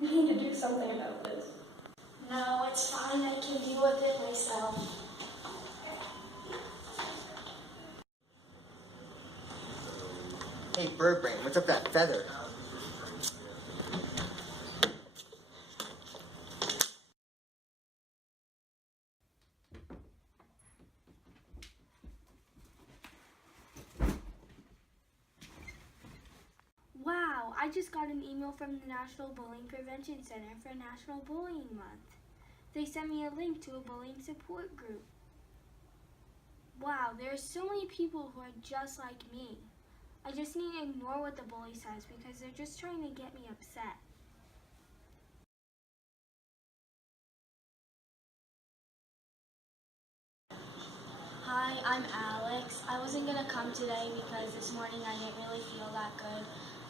We need to do something about this. No, it's fine. I can deal with it myself. Hey, bird brain, what's up that feather? Wow, I just got an email from the National Bullying Prevention Center for National Bullying Month. They sent me a link to a bullying support group. Wow, there are so many people who are just like me. I just need to ignore what the bully says because they're just trying to get me upset. Hi, I'm Alex. I wasn't going to come today because this morning I didn't really feel that good,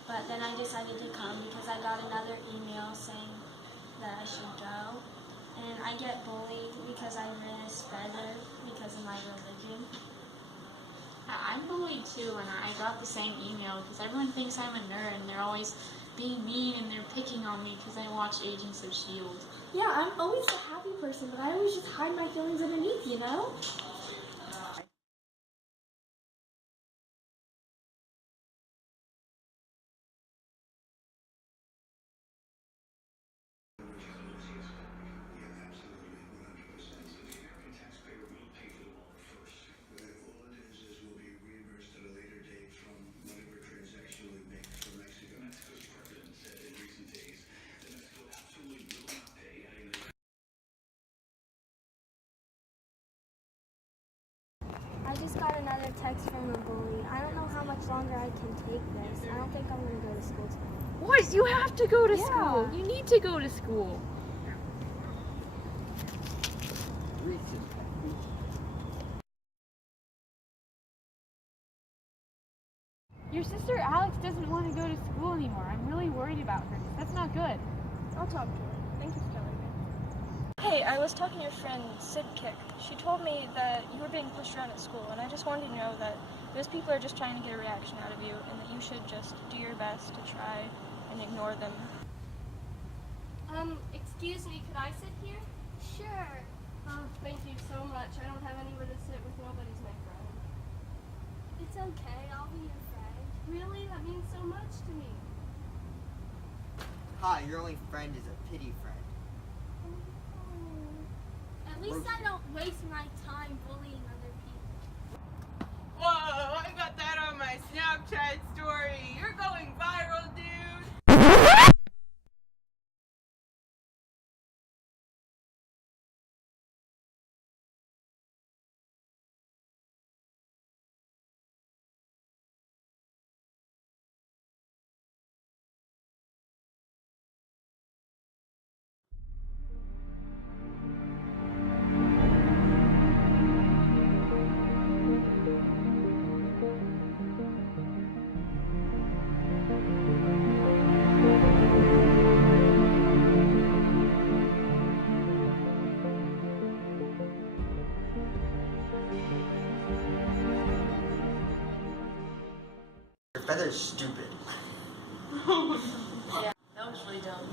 but then I decided to come because I got another email saying that I should go. And I get bullied because I wear this feather because of my religion. I'm bullied too, and I got the same email because everyone thinks I'm a nerd and they're always being mean and they're picking on me because I watch Agents of S.H.I.E.L.D. Yeah, I'm always the happy person, but I always just hide my feelings underneath, you know? I just got another text from a bully. I don't know how much longer I can take this. I don't think I'm going to go to school today. What? You have to go to school. You need to go to school. Your sister Alex doesn't want to go to school anymore. I'm really worried about her. That's not good. I'll talk to her. Thank you for telling me. Hey, I was talking to your friend, Sid Kick. She told me that you were being pushed around at school, and I just wanted to know that those people are just trying to get a reaction out of you, and that you should just do your best to try and ignore them. Excuse me, could I sit here? Sure. Oh, thank you so much. I don't have anywhere to sit with nobody's my friend. It's okay, I'll be your friend. Really? That means so much to me. Hi, your only friend is a pity friend. At least I don't waste my time bullying other people. Whoa, I got that on my Snapchat story. You're going viral, dude. Your feather's stupid. Yeah, that was really dumb.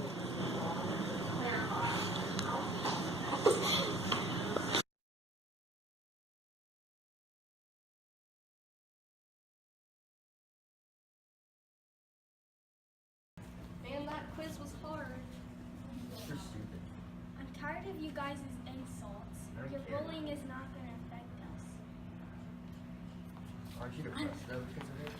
Man, that quiz was hard. You're stupid. I'm tired of you guys' insults. I don't Your care. bullying is not going to affect us. Aren't you depressed though because of it?